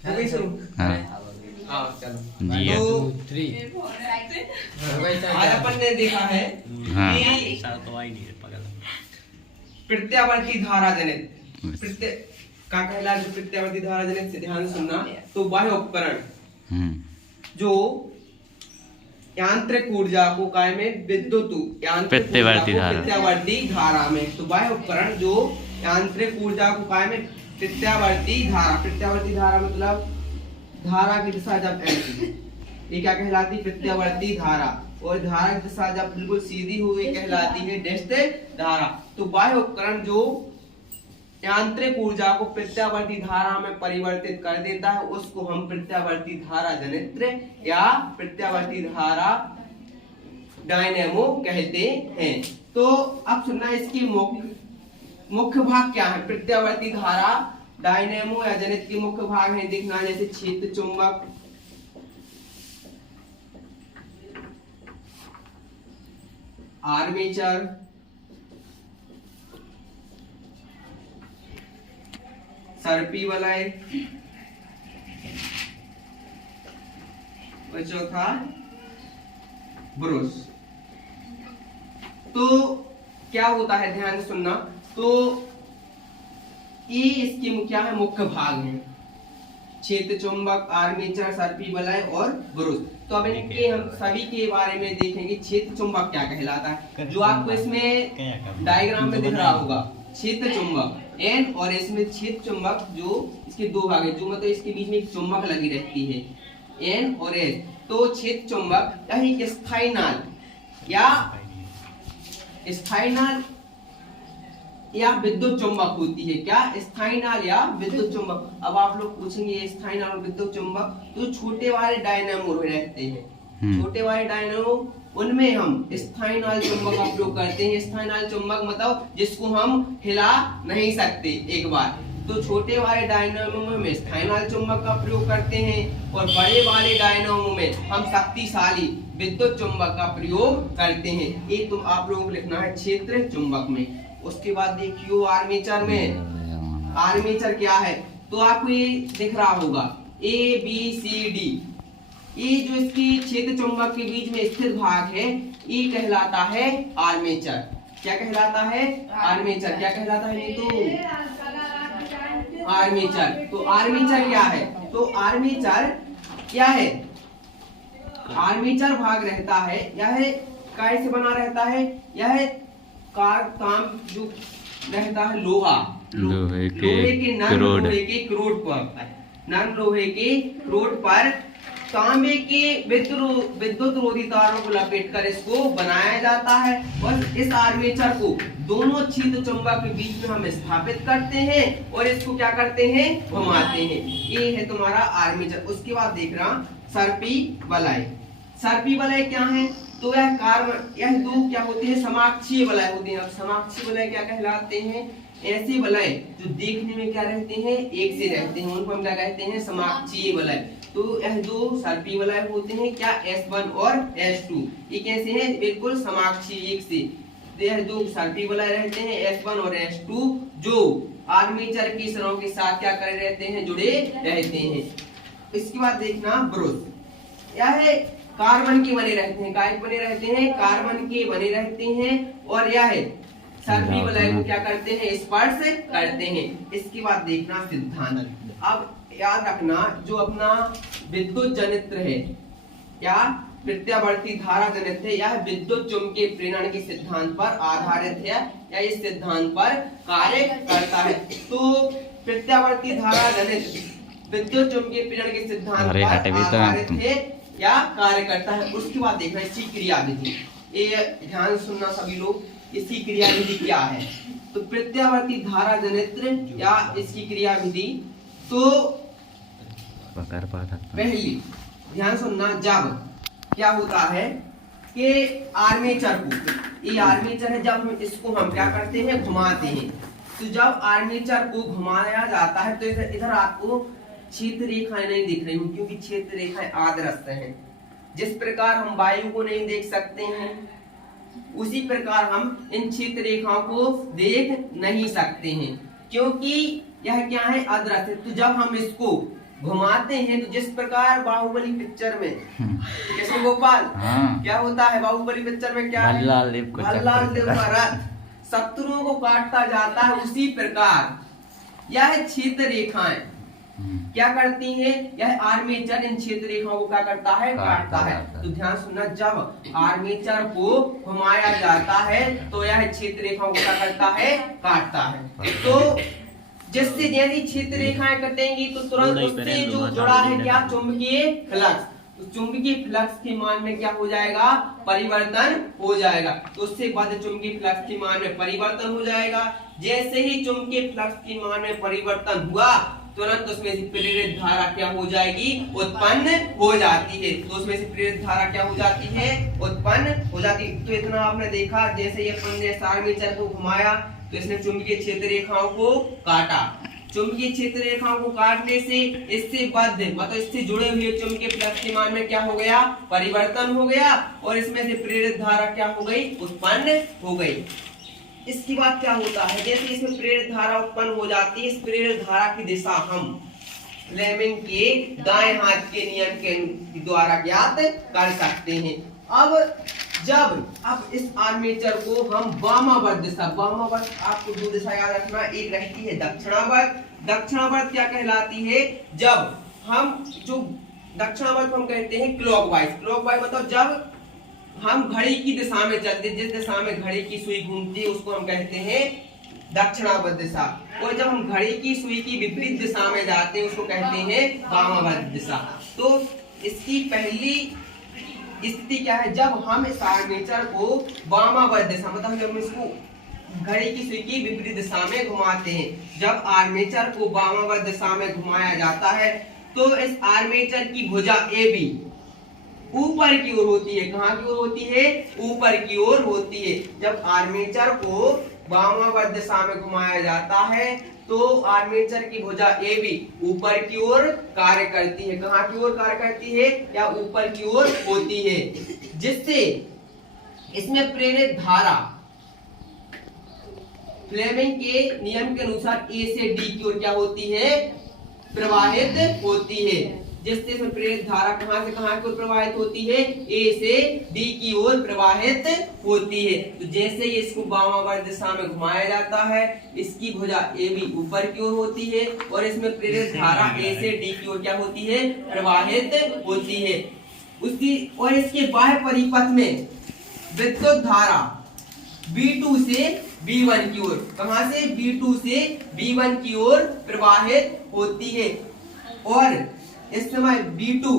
हाँ चलो जी तो 3 आज अपन ने देखा है हाँ। कि प्रत्यावर्ती धारा जनित का कहला जो प्रत्यावर्ती धारा जनित से ध्यान सुनना। तो बाह्य उपकरण जो यांत्रिक ऊर्जा को काय में विद्युत यांत्रिक प्रत्यावर्ती धारा। प्रत्यावर्ती धारा में। तो बाह्य उपकरण जो यांत्रिक ऊर्जा को काय में प्रत्यावर्ती धारा मतलब धारा की दिशा जब ऐसी, ये क्या कहलाती प्रत्यावर्ती धारा। और धारा की दिशा जब बिल्कुल सीधी हुई कहलाती है डेष्ट धारा। तो बाह्य उपकरण जो यांत्रिक ऊर्जा को प्रत्यावर्ती धारा में परिवर्तित कर देता है उसको हम प्रत्यावर्ती धारा जनित्र या प्रत्यावर्ती धारा डायनेमो कहते हैं। तो अब सुनना इसकी मुख्य भाग क्या है। प्रत्यावर्ती धारा डायनेमो या जनित्र के मुख्य भाग है देखना, जैसे क्षेत्र चुंबक, आर्मेचर, सर्पी वलय और चौथा ब्रुश। तो क्या होता है ध्यान सुनना। तो ये इसके क्या है मुख्य भाग हैं, क्षेत्र चुंबक, आर्मेचर, सर्पी वलय और ब्रुश। तो अब इनके हम सभी के बारे में देखेंगे। क्षेत्र चुंबक क्या कहलाता है, जो आपको इसमें डायग्राम में दिख रहा होगा क्षेत्र चुंबक एन, और इसमें क्षेत्र चुंबक जो इसके दो भाग है, जो मतलब इसके बीच में एक चुंबक लगी रहती है एन और एस। तो क्षेत्र चुंबक यही स्थायी नाल या विद्युत चुंबक होती है। क्या स्थायी नाल या विद्युत चुंबक। अब आप लोग पूछेंगे स्थायी नाल और विद्युत चुंबक तो छोटे वाले डायनेमो रहते हैं, छोटे वाले डायनेमो उनमें हम स्थायी नाल चुंबक का प्रयोग करते हैं। स्थायी नाल चुंबक मतलब जिसको हम हिला नहीं सकते एक बार। तो छोटे वाले डायनेमो में हम स्थायी नाल चुंबक का प्रयोग करते हैं और बड़े वाले डायनेमो में हम शक्तिशाली विद्युत चुंबक का प्रयोग करते हैं। ये तुम आप लोगों को लिखना है क्षेत्र चुंबक में। उसके बाद देखियो आर्मेचर में। आर्मेचर क्या है तो आपको ये दिख रहा होगा ABCD। ये जो इसकी क्षेत्र चुंबक के बीच में स्थित भाग है ये कहलाता है आर्मेचर। क्या कहलाता है आर्मेचर। क्या कहलाता है नहीं तो आर्मेचर। तो आर्मेचर क्या है तो आर्मेचर क्या है, आर्मेचर भाग रहता है यह कैसे बना रहता है, यह काम जो रहता है लोहे के नर्म लोहे के क्रोड पर तांबे के विद्युत रोधी तारों को लपेटकर इसको बनाया जाता है। और इस आर्मेचर को दोनों क्षेत्र चुंबक के बीच में हम स्थापित करते हैं और इसको क्या करते हैं घुमाते हैं। ये है तुम्हारा आर्मेचर। उसके बाद देख रहा सर्पी वलय। सर्पी वलय क्या है तो यह दो क्या होते हैं समाक्षीय वलय होते हैं। अब समाक्षीय वलय क्या कहलाते हैं, ऐसे वलय जो देखने में क्या रहते हैं एक से रहते हैं उनको हम क्या कहते हैं समाक्षीय वलय। तो यह दो सर्पी वलय होते हैं क्या S1 और S2। ये कैसे हैं बिल्कुल समाक्षीय एक से। यह दो सर्पी वलय रहते हैं S1 और S2 जो आर्मेचर की सिरों के साथ क्या करे रहते हैं जुड़े रहते हैं। इसके बाद देखना ब्रुश। यह कार्बन के बने रहते हैं, काय बने रहते हैं कार्बन के बने रहते हैं और यह सर्पी वलय को क्या करते हैं स्पर्श करते हैं। इसके बाद देखना सिद्धांत। अब याद रखना जो अपना विद्युत जनित्र है या प्रत्यावर्ती धारा जनित्र है यह विद्युत चुंबकीय प्रेरण के सिद्धांत पर आधारित है या इस सिद्धांत पर कार्य करता है। तो प्रत्यावर्ती धारा जनित्र विद्युत चुंबकीय प्रेरण के सिद्धांत पर आधारित है या कार्य करता है। उसके बाद देखना इसकी क्रियाविधि। ये ध्यान सुनना सभी लोग, इसकी क्रियाविधि क्या है। तो प्रत्यावर्ती धारा जनित्र या इसकी क्रियाविधि तो पहली ध्यान सुनना, जब क्या होता है कि आर्मेचर को, ये आर्मेचर है, जब हम इसको हम क्या करते हैं घुमाते हैं। तो जब आर्मेचर को घुमाया जाता है तो इधर आपको क्षेत्र रेखाएं नहीं दिख रही होंगी क्योंकि क्षेत्र रेखाएं आदर्श हैं। जिस प्रकार हम वायु को नहीं देख सकते हैं उसी प्रकार हम इन क्षेत्र रेखाओं को देख नहीं सकते हैं क्योंकि यह क्या है अदृश्य। तो जब हम इसको घुमाते हैं, तो जिस प्रकार बाहुबली पिक्चर में कैसे गोपाल क्या होता है, बाहुबली पिक्चर में क्या है, भल्लाल देव का रथ शत्रुओं को काटता जाता है, उसी प्रकार यह क्षेत्र रेखाएं क्या करती हैं, यह आर्मेचर इन क्षेत्र रेखाओं को क्या करता है, काटता है। तो ध्यान सुनना, जब आर्मेचर को घुमाया जाता है तो यह क्षेत्र रेखाओं को क्या करता है, काटता है। तो जिससे जैसी क्षेत्र रेखाएं कटेंगी तो तुरंत उससे जो जुड़ा है क्या, चुंबकीय फ्लक्स, तो चुंबकीय फ्लक्स के मान में क्या हो जाएगा, परिवर्तन हो जाएगा। तो उससे बाद चुंबकीय फ्लक्स के मान में परिवर्तन हो जाएगा। जैसे ही चुंबकीय फ्लक्स के मान में परिवर्तन हुआ तुरंत उसमें से प्रेरित धारा क्या हो जाएगी, उत्पन्न हो जाती है। तो उसमें से प्रेरित धारा क्या हो जाती है, उत्पन्न हो जाती है। तो इतना आपने देखा, जैसे ये अपन ने आर्मेचर को घुमाया तो इसने चुंबकीय क्षेत्र रेखाओं को काटा, चुंबकीय क्षेत्र रेखाओं को काटने से इससे बद्ध मतलब इससे जुड़े हुए चुंबकीय फ्लक्स के मान में क्या हो गया, परिवर्तन हो गया, और इसमें से प्रेरित धारा क्या हो गई, उत्पन्न हो गई। इसके बाद क्या होता है, जैसे इसमें प्रेरित धारा उत्पन्न हो जाती है, इस प्रेरित धारा की दिशा हम फ्लेमिंग के दाएं हाथ के नियम के द्वारा ज्ञात कर सकते हैं। अब इस आर्मेचर को हम वामावर्त दिशा, वामावर्त आपको दो दिशा याद रखना, एक रहती है दक्षिणावर्त, दक्षिणावर्त क्या कहलाती है, जब हम जो दक्षिणावर्त हम कहते हैं क्लॉकवाइज, क्लॉकवाइज मतलब जब हम घड़ी की दिशा में चलते, जिस दिशा में घड़ी की सुई घूमती है उसको हम कहते हैं दक्षिणावर्त दिशा, और जब हम घड़ी की सुई की विपरीत दिशा में जाते हैं उसको कहते हैं वामावर्त दिशा। तो इसकी पहली स्थिति क्या है, जब हम इस आर्मेचर को वामावर्त दिशा मतलब जब इसको घड़ी की सुई की विपरीत दिशा में घुमाते हैं, जब आर्मेचर को वामावर्त दिशा में घुमाया जाता है तो इस आर्मेचर की भुजा AB ऊपर की ओर होती है। कहाँ की ओर होती है, ऊपर की ओर होती है। जब आर्मेचर को वामावर्त दिशा में घुमाया जाता है तो आर्मेचर की भुजा AB ऊपर की ओर कार्य करती है। कहाँ की ओर कार्य करती है, या ऊपर की ओर होती है, जिससे इसमें प्रेरित धारा फ्लेमिंग के नियम के अनुसार A से D की ओर क्या होती है, प्रवाहित होती है। जिससे इसमें प्रेरित धारा कहां से कहां की ओर प्रवाहित होती है, A से D की ओर प्रवाहित होती है। तो जैसे ही इसको वामावर्त दिशा में घुमाया जाता है, इसकी भुजा AB ऊपर की ओर होती है और इसमें प्रेरित धारा A से D की ओर क्या होती है, प्रवाहित होती है। उसकी और इसके बाह्य परिपथ में विद्युत धारा B2 से B1 की ओर, कहां से, B2 से B1 की ओर प्रवाहित होती है, और इस समय B2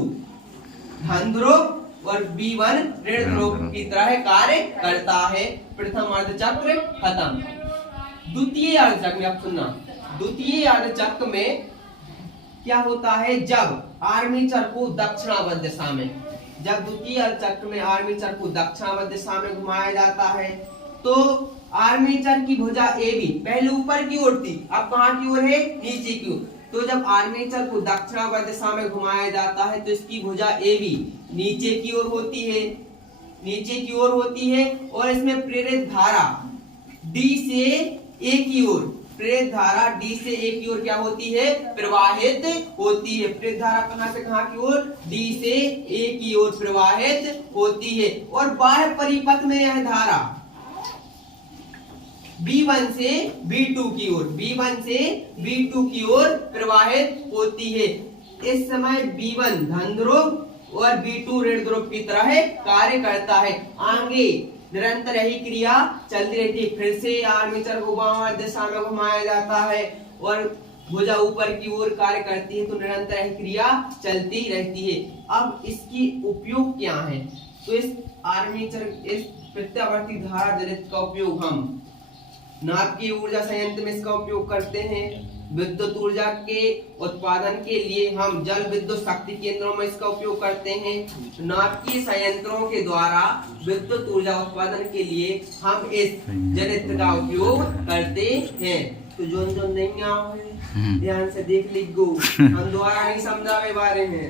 धन ध्रुव और B1 ऋण ध्रुव की तरह कार्य करता है। प्रथम अर्धचक्र खत्म। द्वितीय अर्धचक्र में आप सुनना, द्वितीय अर्धचक्र में क्या होता है, जब आर्मेचर को दक्षिणावर्त दिशा में, जब द्वितीय अर्धचक्र में आर्मेचर को दक्षिणावर्त दिशा में घुमाया जाता है तो आर्मेचर की भुजा AB पहले ऊपर की ओर थी, अब कहां की ओर है, नीचे की ओर। तो जब आर्मेचर को दक्षिणावर्त दिशा में घुमाया जाता है तो इसकी भुजा AB नीचे की ओर होती है, नीचे की ओर होती है, और इसमें प्रेरित धारा D से A की ओर, प्रेरित धारा D से A की ओर क्या होती है, प्रवाहित होती है। प्रेरित धारा कहां से कहां की ओर, D से A की ओर प्रवाहित होती है, और बाह्य परिपथ में यह धारा B1 से B2 की ओर, B1 से B2 की ओर प्रवाहित होती है। इस समय B1 धन ध्रुव और B2 ऋण ध्रुव की तरह कार्य करता है। आगे निरंतर यही क्रिया चलती रहती है। फिर से आर्मेचर को वामावर्त दिशा में घुमाया जाता है और भुजा ऊपर की ओर कार्य करती है, तो निरंतर यही क्रिया चलती रहती है। अब इसकी उपयोग क्या है, तो इस आर्मेचर, इस प्रत्यावर्ती धारा जनित का उपयोग हम नाभिकीय ऊर्जा संयंत्र में इसका उपयोग करते हैं। विद्युत ऊर्जा के उत्पादन के लिए हम जल विद्युत शक्ति केंद्रों में इसका उपयोग करते हैं। नाभिकीय संयंत्रों के द्वारा विद्युत ऊर्जा उत्पादन के लिए हम इस जनित्र का उपयोग करते हैं। तो जो नहीं आओ ध्यान से देख लिख गो, हम दोबारा नहीं समझावे बारे में।